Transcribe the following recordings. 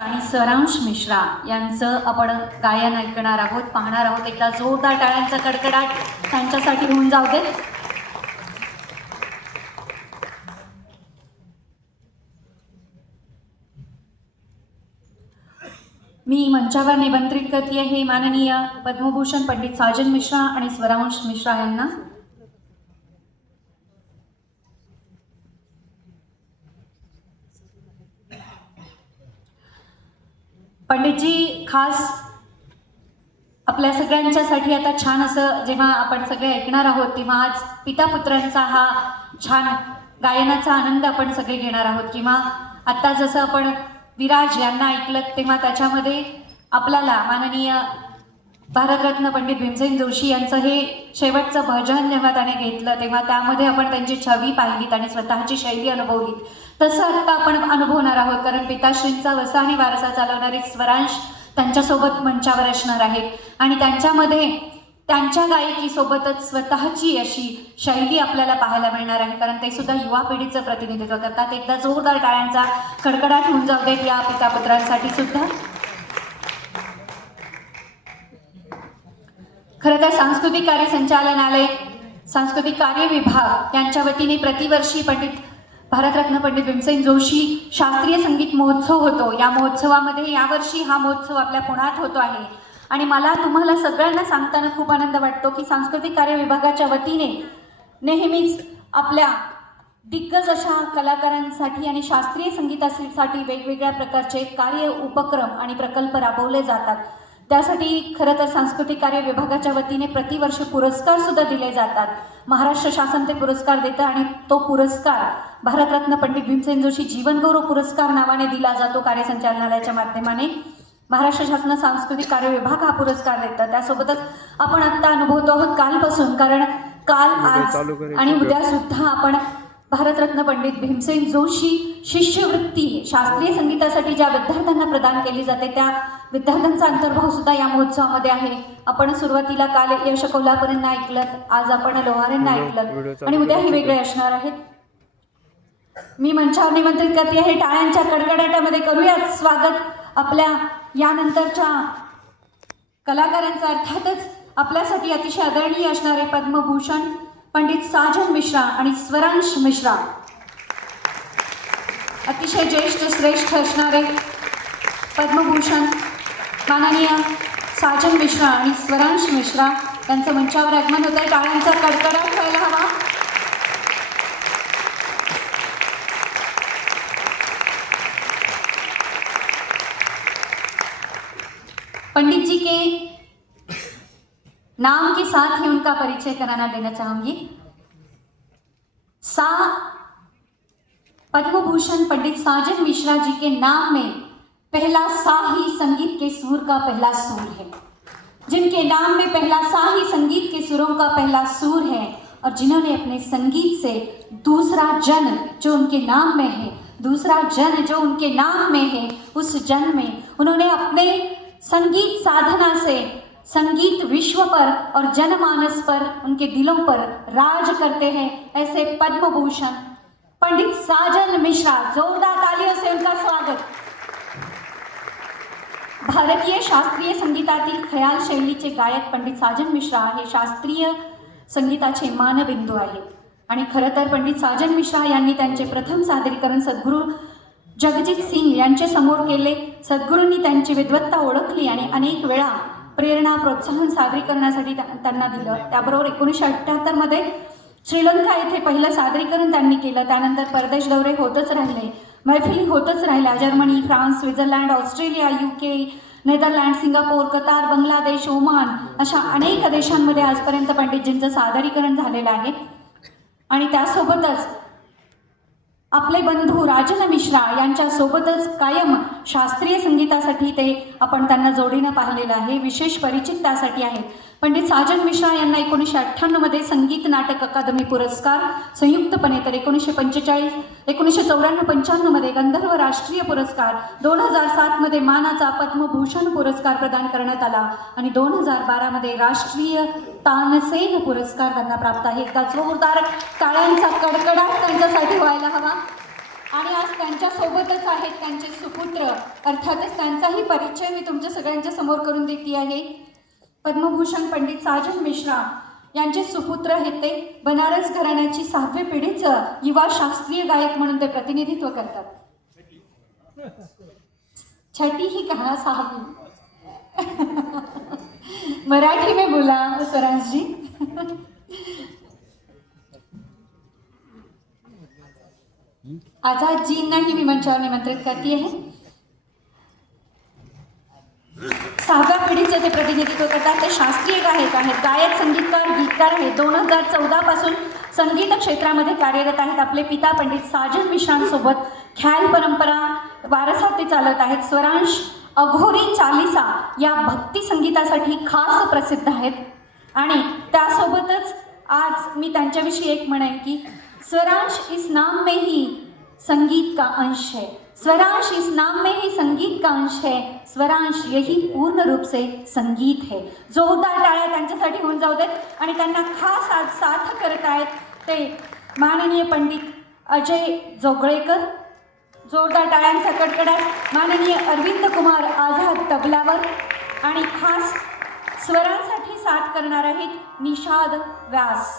आणि स्वरांश मिश्रा यांचं आपण गायन ऐकणार आहोत, पाहणार आहोत. एकदा जोरदार टाळ्यांचा कडकडाट त्यांच्यासाठी होऊन जाऊ दे. मी मंचावर निमंत्रित करते आहे माननीय पद्मभूषण पंडित साजन मिश्रा आणि स्वरांश मिश्रा यांना. पंडितजी खास आपल्या सगळ्यांच्यासाठी आता छान असं जेव्हा आपण सगळे ऐकणार आहोत तेव्हा आज पिता पुत्रांचा हा छान गायनाचा आनंद आपण सगळे घेणार आहोत. किंवा आत्ता जसं आपण विराज यांना ऐकलं तेव्हा त्याच्यामध्ये आपल्याला माननीय भारतरत्न पंडित भीमसेन जोशी यांचं हे शेवटचं भजन जेव्हा त्याने घेतलं तेव्हा त्यामध्ये आपण त्यांची छवी पाहिलीत आणि स्वतःची शैली अनुभवलीत. तसं आत्ता आपण अनुभवणार आहोत, कारण पिताश्रींचा वसा आणि वारसा चालवणारे स्वरांश त्यांच्यासोबत मंचावर असणार आहेत आणि त्यांच्यामध्ये त्यांच्या गायकीसोबतच स्वतःची अशी शैली आपल्याला पाहायला मिळणार आहे, कारण ते सुद्धा युवा पिढीचं प्रतिनिधित्व करतात. एकदा जोरदार टाळ्यांचा कडकडाट होऊन जाऊ देत या पितापुत्रांसाठी सुद्धा. खरं तर सांस्कृतिक कार्य संचालनालय, सांस्कृतिक कार्य विभाग यांच्या वतीने प्रतिवर्षी पंडित भारतरत्न पंडित भीमसेन जोशी शास्त्रीय संगीत महोत्सव होतो. या महोत्सवामध्ये यावर्षी हा महोत्सव आपल्या पुण्यात होतो आहे आणि मला तुम्हाला सगळ्यांना सांगताना खूप आनंद वाटतो की सांस्कृतिक कार्य विभागाच्या वतीने नेहमीच आपल्या दिग्गज अशा कलाकारांसाठी आणि शास्त्रीय संगीतासाठी वेगवेगळ्या प्रकारचे कार्य, उपक्रम आणि प्रकल्प राबवले जातात. त्यासाठी खरं तर सांस्कृतिक कार्य विभागाच्या वतीने प्रतिवर्षी पुरस्कारसुद्धा दिले जातात. महाराष्ट्र शासन ते पुरस्कार देतं आणि तो पुरस्कार भारतरत्न पंडित भीमसेन जोशी जीवनगौरव पुरस्कार नावाने दिला जातो. कार्यसंचालनालयाच्या माध्यमाने महाराष्ट्र शासन सांस्कृतिक कार्य विभाग हा पुरस्कार देतं. त्यासोबतच आपण आत्ता अनुभवतो आहोत कालपासून, कारण काल, आज आणि उद्या सुद्धा आपण भारतरत्न पंडित भीमसेन जोशी शिष्यवृत्ती शास्त्रीय संगीतासाठी ज्या विद्यार्थ्यांना प्रदान केली जाते त्या विद्यार्थ्यांचा अंतर्भाव सुद्धा या महोत्सवामध्ये आहे. आपण सुरुवातीला काल यश कोल्हापूरांना ऐकलं, आज आपण लोहारेंना ऐकलं आणि उद्याही वेगळे असणार आहेत. मी मंचावर निमंत्रित करते आहे. टाळ्यांच्या कडकडाटामध्ये करूयात स्वागत आपल्या यानंतरच्या कलाकारांचं. अर्थातच आपल्यासाठी अतिशय आदरणीय असणारे पद्मभूषण पंडित साजन मिश्रा आणि स्वरांश मिश्रा, अतिशय ज्येष्ठ श्रेष्ठ असणारे पद्मभूषण माननीय साजन मिश्रा आणि स्वरांश मिश्रा यांचं मंचावर आगमन होत आहे. टाळ्यांचा कडकडाट व्हायला हवा. पंडित जी के नाम के साथ ही उनका परिचय कराना देना चाहूंगी. पद्मभूषण पंडित साजन मिश्रा जी के नाम में पहला सा ही संगीत के सुर का पहला सुर है. जिनके नाम में पहला सा ही संगीत के सुरों का पहला सुर है और जिन्होंने अपने संगीत से दूसरा जन जो उनके नाम में है, दूसरा जन जो उनके नाम में है, उस जन में उन्होंने अपने संगीत साधना से संगीत विश्व पर और जनमानस पर, उनके दिलों पर राज करते हैं. ऐसे पद्मभूषण पंडित साजन मिश्रा, जोरदार तालियों से उनका स्वागत. भारतीय शास्त्रीय संगीतातील खयाल शैलीचे गायक पंडित साजन मिश्रा हे शास्त्रीय संगीताचे मानबिंदू आहेत आणि खरं तर पंडित साजन मिश्रा यांनी त्यांचे प्रथम सादरीकरण सद्गुरू जगजीत सिंग यांचे समोर केले. सद्गुरूंनी त्यांची विद्वत्ता ओळखली आणि अनेक वेळा प्रेरणा, प्रोत्साहन सादरीकरणासाठी त्यांना दिलं. त्याबरोबर 1978 मध्ये श्रीलंका येथे पहिलं सादरीकरण त्यांनी केलं. त्यानंतर परदेश दौरे होतच राहिले, मैफिली होतच राहिल्या. Germany, France, Switzerland, Australia, UK, Netherland, Singapore, Qatar, Bangladesh, Oman अशा अनेक देशांमध्ये आजपर्यंत पंडितजींचं सादरीकरण झालेलं आहे. आणि त्यासोबतच आपले बंधू राजन मिश्रा यांच्यासोबतच कायम शास्त्रीय संगीतासाठी ते आपण त्यांना जोडीनं पाहिलेलं आहे. विशेष परिचित त्यासाठी आहेत. पंडित साजन मिश्रा यांना 1998 मध्ये संगीत नाटक अकादमी पुरस्कार संयुक्तपणे, तर 1945, 1994-95 मध्ये गंधर्व राष्ट्रीय पुरस्कार, 2007 मध्ये मानाचा पद्मभूषण पुरस्कार प्रदान करण्यात आला आणि 2012 मध्ये राष्ट्रीय तानसेन पुरस्कार त्यांना प्राप्त आहे. एकदा जोरदार टाळ्यांचा कडकडाट त्यांच्यासाठी व्हायला हवा. आणि आज त्यांच्यासोबतच आहेत त्यांचे सुपुत्र, अर्थातच त्यांचाही परिचय मी तुमच्या सगळ्यांच्या समोर करून देते आहे. पद्मभूषण पंडित साजन मिश्रा यांचे सुपुत्र हे ते बनारस घराण्याची 6वी पिढीचं युवा शास्त्रीय गायक म्हणून ते प्रतिनिधित्व करतात. छठी ही कहा 6वी. मराठी में बोला स्वराज जी. आझाद जींनाही मी मंचावर निमंत्रित करते आहे. 6व्या पिढीचे ते प्रतिनिधित्व करतात. ते शास्त्रीय गायक आहेत, गायक, संगीतकार, गीतकार आहेत. 2014 पासून संगीत क्षेत्रामध्ये कार्यरत आहेत. आपले पिता पंडित साजन मिश्रांसोबत ख्याल परंपरा वारसा ते चालत आहेत. स्वरांश अघोरी चालीसा या भक्ती संगीतासाठी खास प्रसिद्ध आहेत. आणि त्यासोबतच आज मी त्यांच्याविषयी एक म्हणेन की स्वरांश इस नाम में ही संगीत का अंश है. स्वरांश इस नाम में ही संगीत का अंश है. स्वरांश यही पूर्ण रूप से संगीत है. जोरदार टाळ्या त्यांच्यासाठी होऊन जाऊ देत. आणि त्यांना खास आज साथ करत आहेत ते माननीय पंडित अजय जोगळेकर. जोरदार टाळ्यांचा कडकडाट. माननीय अरविंद कुमार आझाद तबलावर. आणि खास स्वरांसाठी साथ करणार आहेत निषाद व्यास.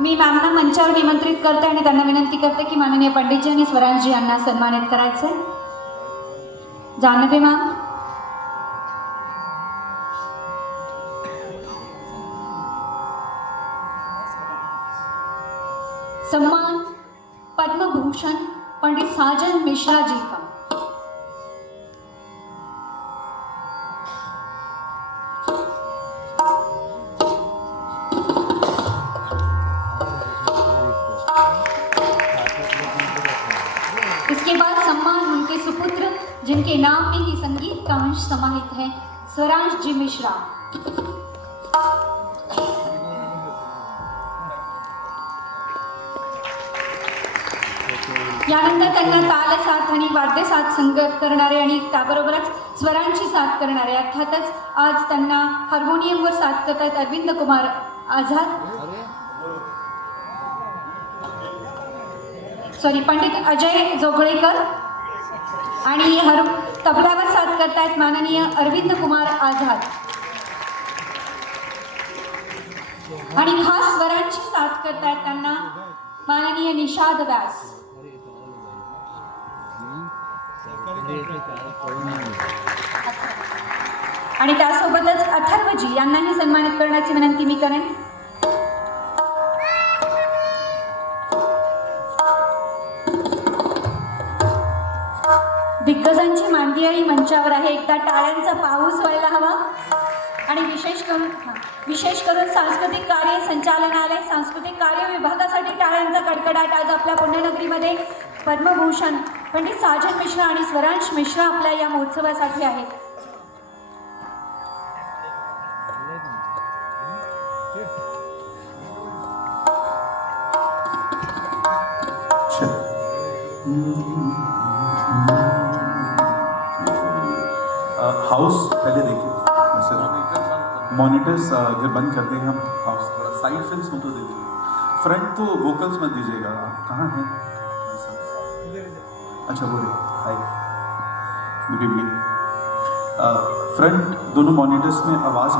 मी मॅमना मंचावर निमंत्रित करते आणि त्यांना विनंती करते की माननीय पंडितजी आणि स्वरांशजी यांना सन्मानित करायचे. जान्हवी मॅम. सम्मान पद्मभूषण पंडित साजन मिश्रा जी का. इसके बाद सम्मान उनके सुपुत्र जिनके नाम में ही संगीत का अंश समाहित है, स्वरांश जी मिश्रा. यानंतर त्यांना ताल साथ आणि वाद्य साथ संगत करणारे आणि त्याबरोबरच स्वरांची साथ करणारे, अर्थातच आज त्यांना हार्मोनियमवर साथ करतात अरविंद कुमार आझाद, पंडित अजय जोगळेकर. आणि तबलावर साथ करतायत माननीय अरविंद कुमार आझाद. आणि खास स्वरांची साथ करतायत त्यांना माननीय निषाद व्यास. आणि त्यासोबतच अथर्वजी यांनाही सन्मानित करण्याची विनंती मी करेन. दिग्गजांची मांदियाळी मंचावर आहे. एकदा टाळ्यांचा पाऊस व्हायला हवा. आणि विशेष करून सांस्कृतिक कार्य संचालनालय, सांस्कृतिक कार्य विभागासाठी टाळ्यांचा कडकडाट. आज आपल्या पुण्यनगरीमध्ये पद्मभूषण पंडित साजन मिश्रा आणि स्वरांश मिश्रा आपल्या या महोत्सवासाठी आहेत. हाउस पहले देखिए मॉनिटर्स इधर बंद कर देंगे हम. हाउस थोड़ा साइड फ्रेंड्स को तो दे देंगे. फ्रंट तो वोकल्स मत दीजिएगा. आप कहाँ हैं? अच्छा बोलिए. हाय, गुड इवनिंग. फ्रंट दोनों मॉनिटर्स में आवाज़